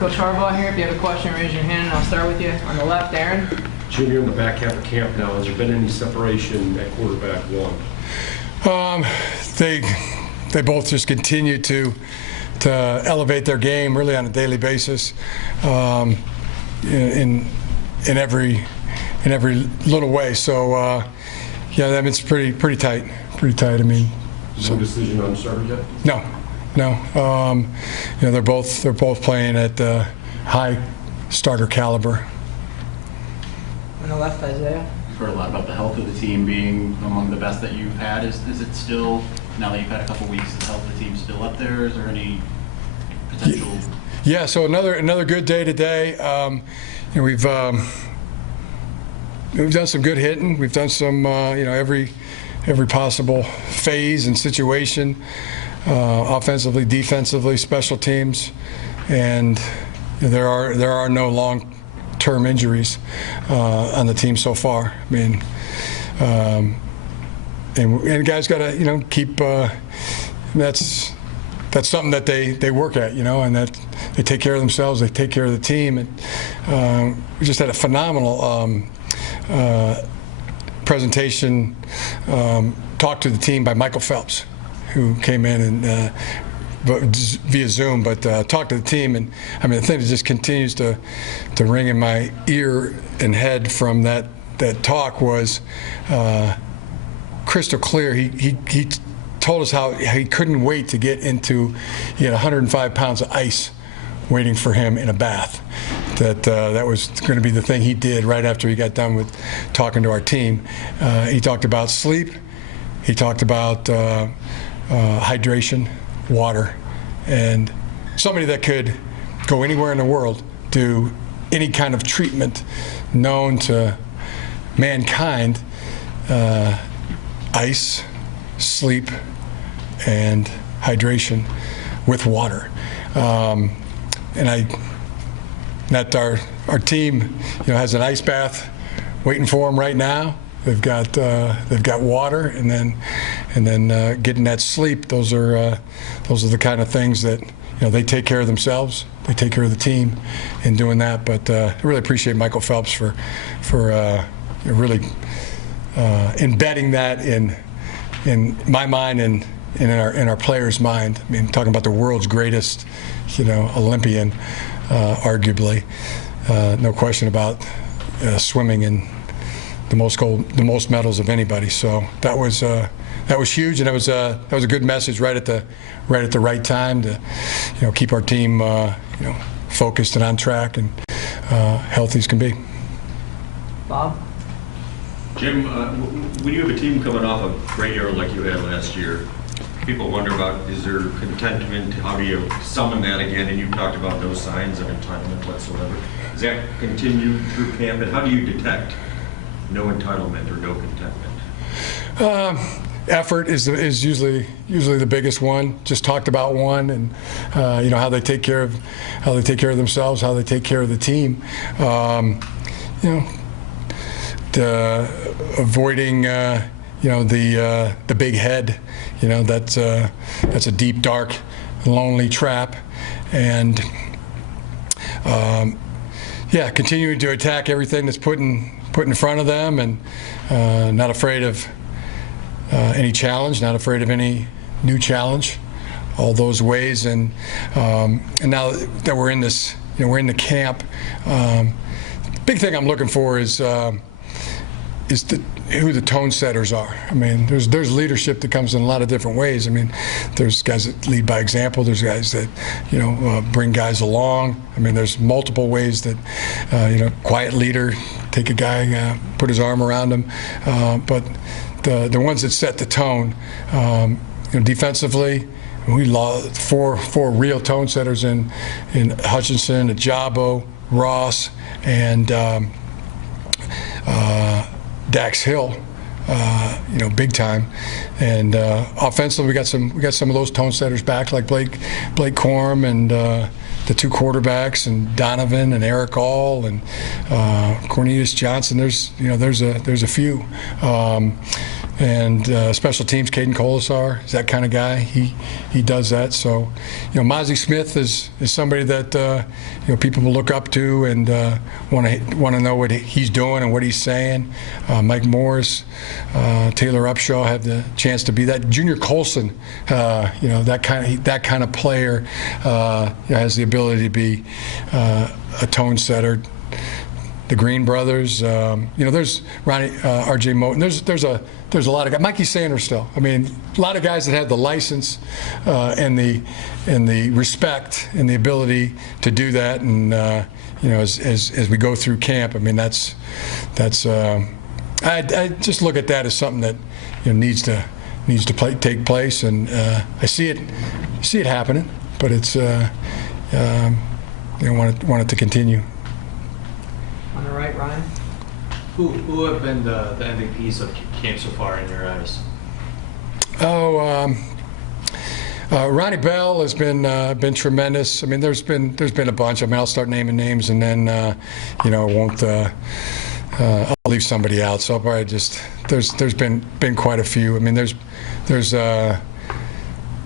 Coach Harbaugh here. If you have a question, raise your hand and I'll start with you. On the left, Aaron. Jim, you're in the back half of camp now. Has there been any separation at quarterback one? They both just continue to elevate their game really on a daily basis, in every little way. So yeah, I mean, it's pretty tight. I mean, no decision on starter yet? No. They're both playing at high starter caliber. On the left, Isaiah. We've heard a lot about the health of the team being among the best that you've had. Is it still, now that you've had a couple weeks, is the health of the team still up there? Is there any potential? Yeah. So another good day today. We've done some good hitting. We've done some every possible phase and situation. Offensively, defensively, special teams, and there are no long-term injuries on the team so far. I mean, and guys got to keep. That's something that they work at, and that they take care of themselves. They take care of the team, and we just had a phenomenal presentation, talk to the team by Michael Phelps, who came in and via Zoom, but talked to the team. And I mean, the thing that just continues to ring in my ear and head from that talk was crystal clear. He told us how he couldn't wait to get into. He had 105 pounds of ice waiting for him in a bath. That was going to be the thing he did right after he got done with talking to our team. He talked about sleep. He talked about hydration, water, and somebody that could go anywhere in the world, do any kind of treatment known to mankind, ice, sleep, and hydration with water. That our team, has an ice bath waiting for them right now. They've got water, and then getting that sleep. Those are the kind of things that they take care of themselves. They take care of the team in doing that. But I really appreciate Michael Phelps for really embedding that in my mind and in our players' mind. I mean, talking about the world's greatest Olympian, arguably, no question about swimming in the most medals of anybody. So that was huge, and that was a good message right at the right time to keep our team focused and on track and healthy as can be. Bob. Jim, when you have a team coming off a great year like you had last year, people wonder about, is there contentment? How do you summon that again? And you talked about no signs of entitlement whatsoever. Does that continue through camp? And how do you detect no entitlement or no contentment? Effort is usually the biggest one. Just talked about one, and how they take care of themselves, how they take care of the team. Avoiding the big head. That's a deep, dark, lonely trap, and continuing to attack everything that's put in front of them, and not afraid of any challenge, not afraid of any new challenge, all those ways. And now that we're in this, we're in the camp. Big thing I'm looking for is who the tone setters are. I mean, there's leadership that comes in a lot of different ways. I mean, there's guys that lead by example. There's guys that bring guys along. I mean, there's multiple ways that quiet leader, take a guy, put his arm around him. But the ones that set the tone, defensively, we lost four real tone setters in Hutchinson, Ajabo, Ross, and Dax Hill, big time. And offensively, we got some of those tone setters back, like Blake Corum and the two quarterbacks, and Donovan and Eric All and Cornelius Johnson. There's a few. special teams, Caden Colasar is that kind of guy. He does that. So, Mozzie Smith is somebody that people will look up to and want to know what he's doing and what he's saying. Mike Morris, Taylor Upshaw have the chance to be that. Junior Colson, that kind of player has the ability to be a tone setter. The Green brothers, there's Ronnie, R.J. Moten. There's a lot of guys. Mikey Sanders still. I mean, a lot of guys that have the license and the respect and the ability to do that. And as we go through camp, I mean, I just look at that as something that needs to take place. And I see it happening, but it's want it to continue. On the right, Ryan. Who have been the MVPs of camp so far in your eyes? Ronnie Bell has been tremendous. I mean, there's been a bunch. I mean, I'll start naming names, and then won't. I'll leave somebody out. So I'll probably just there's been quite a few. I mean,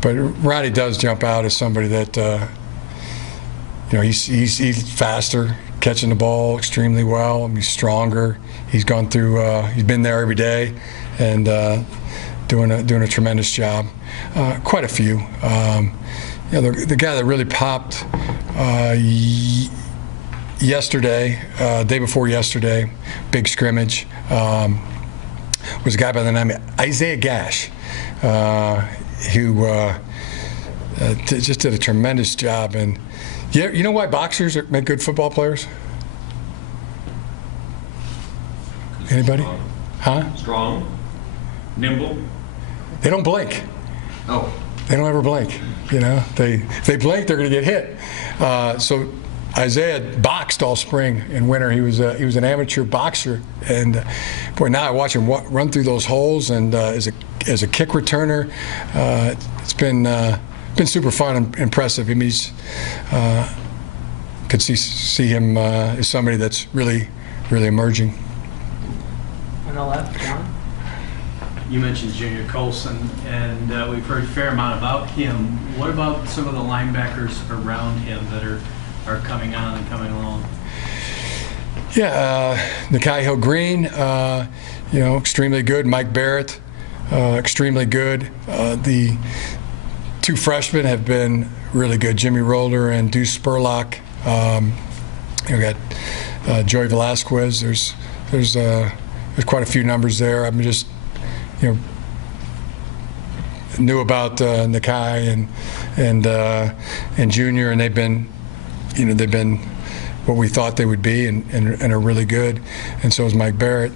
but Ronnie does jump out as somebody that he's faster, catching the ball extremely well. I mean, he's stronger. He's gone through. He's been there every day, and doing a tremendous job. Quite a few. The guy that really popped yesterday, day before yesterday, big scrimmage, was a guy by the name of Isaiah Gash, who just did a tremendous job. And you know why boxers make good football players? Anybody? Strong. Huh? Strong, nimble. They don't blink. Oh. They don't ever blink. If they blink, they're going to get hit. So Isaiah boxed all spring and winter. He was an amateur boxer, and boy, now I watch him run through those holes. And as a kick returner, it's been super fun and impressive. I mean, could see him as somebody that's really emerging. On the left, John. You mentioned Junior Colson, and we've heard a fair amount about him. What about some of the linebackers around him that are coming on and coming along? Yeah, Nakai Hill-Green, extremely good. Mike Barrett, extremely good. The two freshmen have been really good. Jimmy Roller and Deuce Spurlock. We got Joey Velasquez. There's quite a few numbers there. I'm just knew about Nakai and Junior, and they've been what we thought they would be, and are really good. And so is Mike Barrett.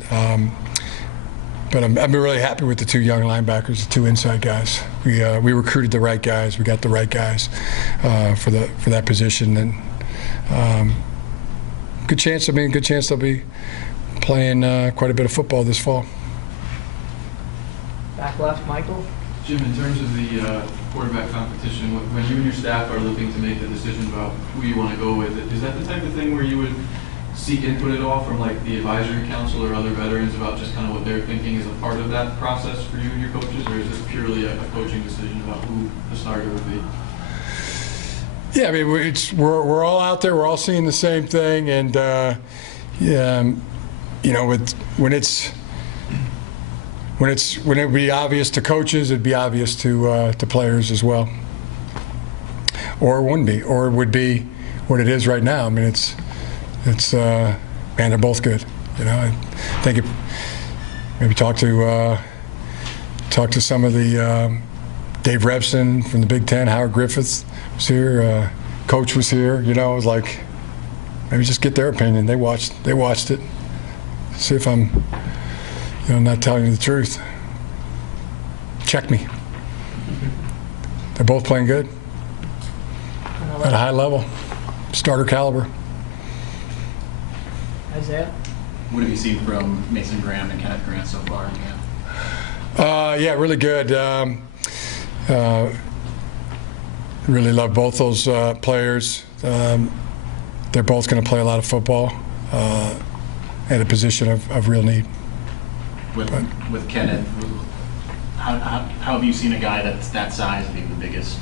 But I've been really happy with the two young linebackers, the two inside guys. We recruited the right guys. We got the right guys for that position, and good chance they'll be playing quite a bit of football this fall. Back left, Michael. Jim, in terms of the quarterback competition, when you and your staff are looking to make the decision about who you want to go with, is that the type of thing where you would seek input at all from like the advisory council or other veterans about just kind of what they're thinking as a part of that process for you and your coaches, or is this purely a coaching decision about who the starter would be? Yeah, I mean, we're all out there. We're all seeing the same thing, and when it would be obvious to coaches, it'd be obvious to players as well, or it wouldn't be, or it would be what it is right now. I mean, it's man, they're both good. I think maybe talk to some of the Dave Revson from the Big Ten. Howard Griffith was here. Coach was here. It was like maybe just get their opinion. They watched it. See if I'm not telling you the truth. Check me. They're both playing good at a high level, starter caliber. Isaiah. What have you seen from Mason Graham and Kenneth Grant so far in camp? Yeah, really good. Really love both those players. They're both going to play a lot of football at a position of real need. with Kenneth, how have you seen a guy that's that size, being the biggest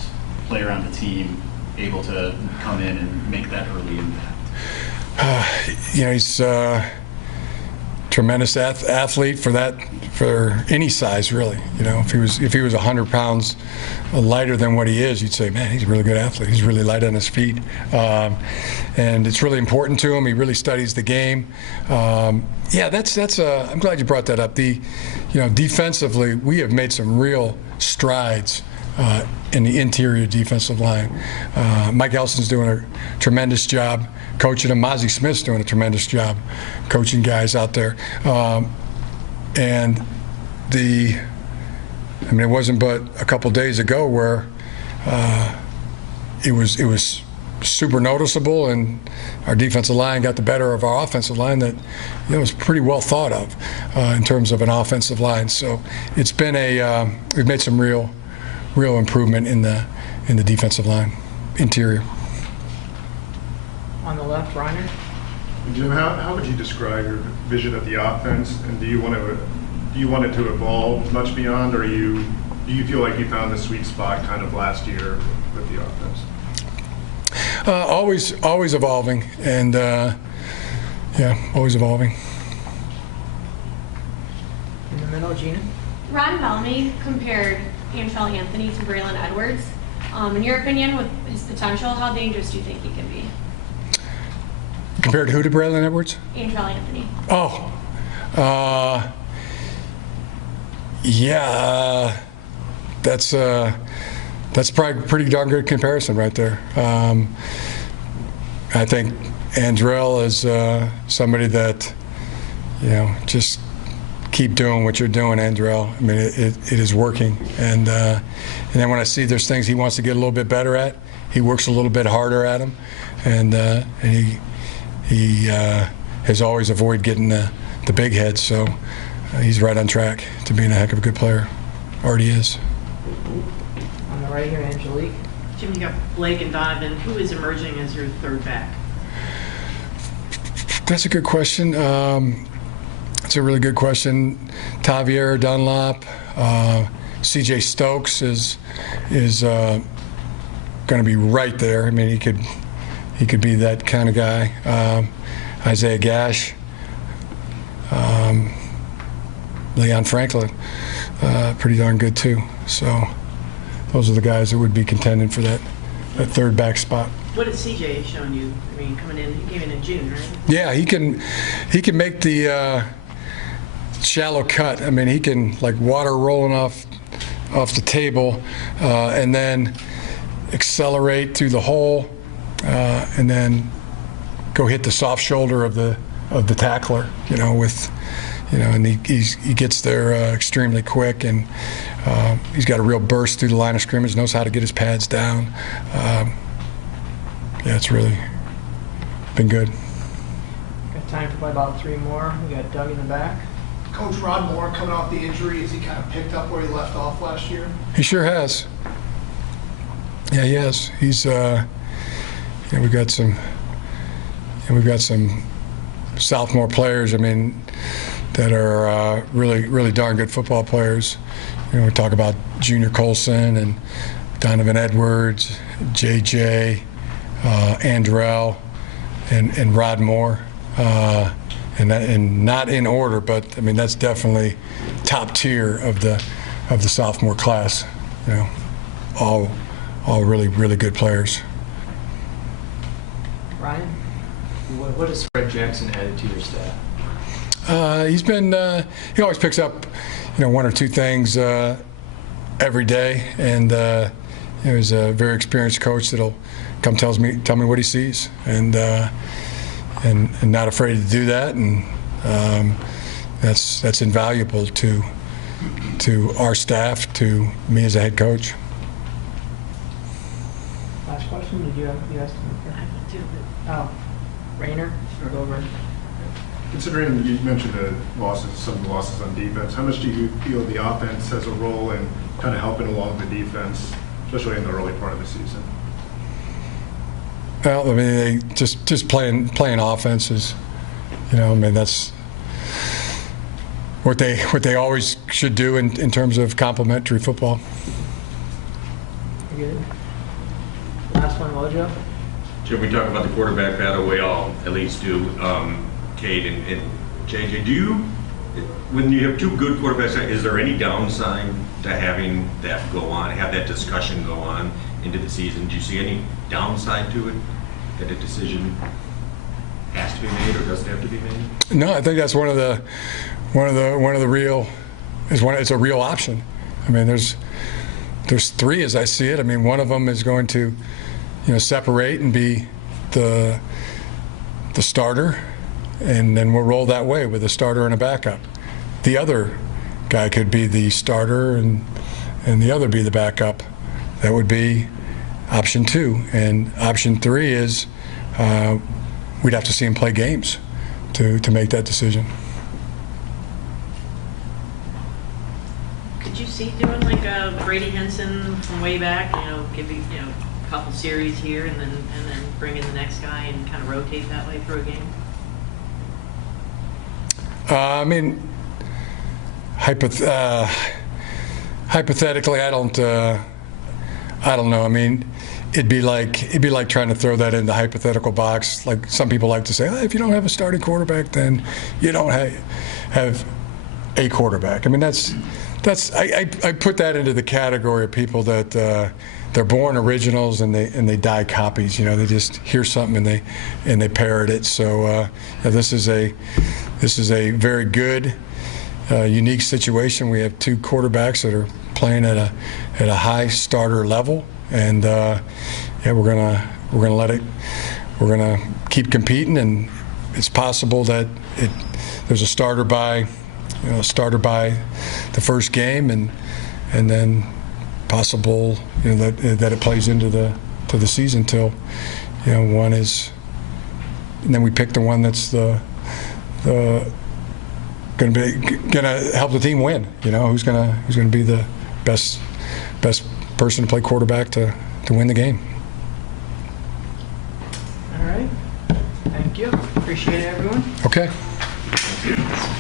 player on the team, able to come in and make that early impact? He's tremendous athlete for any size, really. If he was 100 pounds lighter than what he is, you'd say, man, he's a really good athlete. He's really light on his feet, and it's really important to him. He really studies the game. Yeah, that's. I'm glad you brought that up. Defensively, we have made some real strides in the interior defensive line. Mike Elson's doing a tremendous job coaching him. Mozzie Smith's doing a tremendous job coaching guys out there. And it wasn't but a couple days ago where it was super noticeable, and our defensive line got the better of our offensive line that was pretty well thought of in terms of an offensive line. So it's been we've made some real improvement in the defensive line, interior. On the left, Reiner. Jim, how would you describe your vision of the offense, and do you want it to evolve much beyond, or do you feel like you found the sweet spot kind of last year with the offense? Always evolving, and always evolving. In the middle, Gina. Ron Bellamy compared Antrell Anthony to Braylon Edwards. In your opinion, with his potential, how dangerous do you think he can be? Compared who to Braylon Edwards? Antrell Anthony. Oh, that's probably a pretty darn good comparison right there. I think Andrell is somebody that, just keep doing what you're doing, Andrell. I mean, it is working. And then when I see there's things he wants to get a little bit better at, he works a little bit harder at them. And he has always avoided getting the big heads. So he's right on track to being a heck of a good player. Already is. On the right here, Angelique. Jim, you got Blake and Donovan. Who is emerging as your third back? That's a good question. It's a really good question. Tavier Dunlop, C.J. Stokes is going to be right there. I mean, he could be that kind of guy. Isaiah Gash, Leon Franklin, pretty darn good too. So those are the guys that would be contending for that third back spot. What has CJ shown you? I mean, coming in, he came in June, right? Yeah, he can make the shallow cut. I mean, he can, like water rolling off the table, and then accelerate through the hole, and then go hit the soft shoulder of the tackler. And he gets there extremely quick, and he's got a real burst through the line of scrimmage. Knows how to get his pads down. Yeah, it's really been good. Got time for about 3 more. We got Doug in the back. Coach Rod Moore coming off the injury, has he kind of picked up where he left off last year? He sure has. Yeah, he has. He's we've got some sophomore players. I mean, that are really darn good football players. We talk about Junior Colson and Donovan Edwards, JJ, Andrell, and Rod Moore. And not in order, but I mean that's definitely top tier of the sophomore class. All really good players. Ryan? What has Fred Jackson added to your staff? He's been he always picks up 1 or 2 things every day, and he's a very experienced coach that'll come tell me what he sees, and not afraid to do that, and that's invaluable to our staff, to me as a head coach. Last question. Did you ask him? I do, but Oh, Rainer, go over. Considering you mentioned some of the losses on defense, how much do you feel the offense has a role in kind of helping along the defense, especially in the early part of the season? Well, I mean, they just playing offense is, I mean, that's what they always should do in terms of complementary football. You good? Last one, Mojo. Jim, we talk about the quarterback battle, we all at least do, Kate and JJ. When you have two good quarterbacks, is there any downside to having that go on, have that discussion go on into the season? Do you see any downside to it, that a decision has to be made or doesn't have to be made? No, I think that's one of the real it's a real option. I mean, there's three as I see it. I mean, one of them is going to, separate and be the starter, and then we'll roll that way with a starter and a backup. The other guy could be the starter and the other be the backup. That would be option 2. And option 3 is we'd have to see him play games to make that decision. Could you see doing like a Brady Henson from way back, give you, a couple series here and then bring in the next guy and kind of rotate that way through a game? I mean, hypothetically, I don't know. I mean, it'd be like trying to throw that in the hypothetical box. Like some people like to say, if you don't have a starting quarterback, then you don't have a quarterback. I mean, I put that into the category of people that they're born originals and they die copies. They just hear something and they parrot it. So this is a very good, unique situation. We have two quarterbacks that are playing at a high starter level, and we're gonna keep competing, and it's possible that there's a starter by the first game, and then possible that it plays into the season till one is, and then we pick the one that's gonna help the team win. Who's gonna be the best person to play quarterback to win the game. All right. Thank you. Appreciate it, everyone. Okay.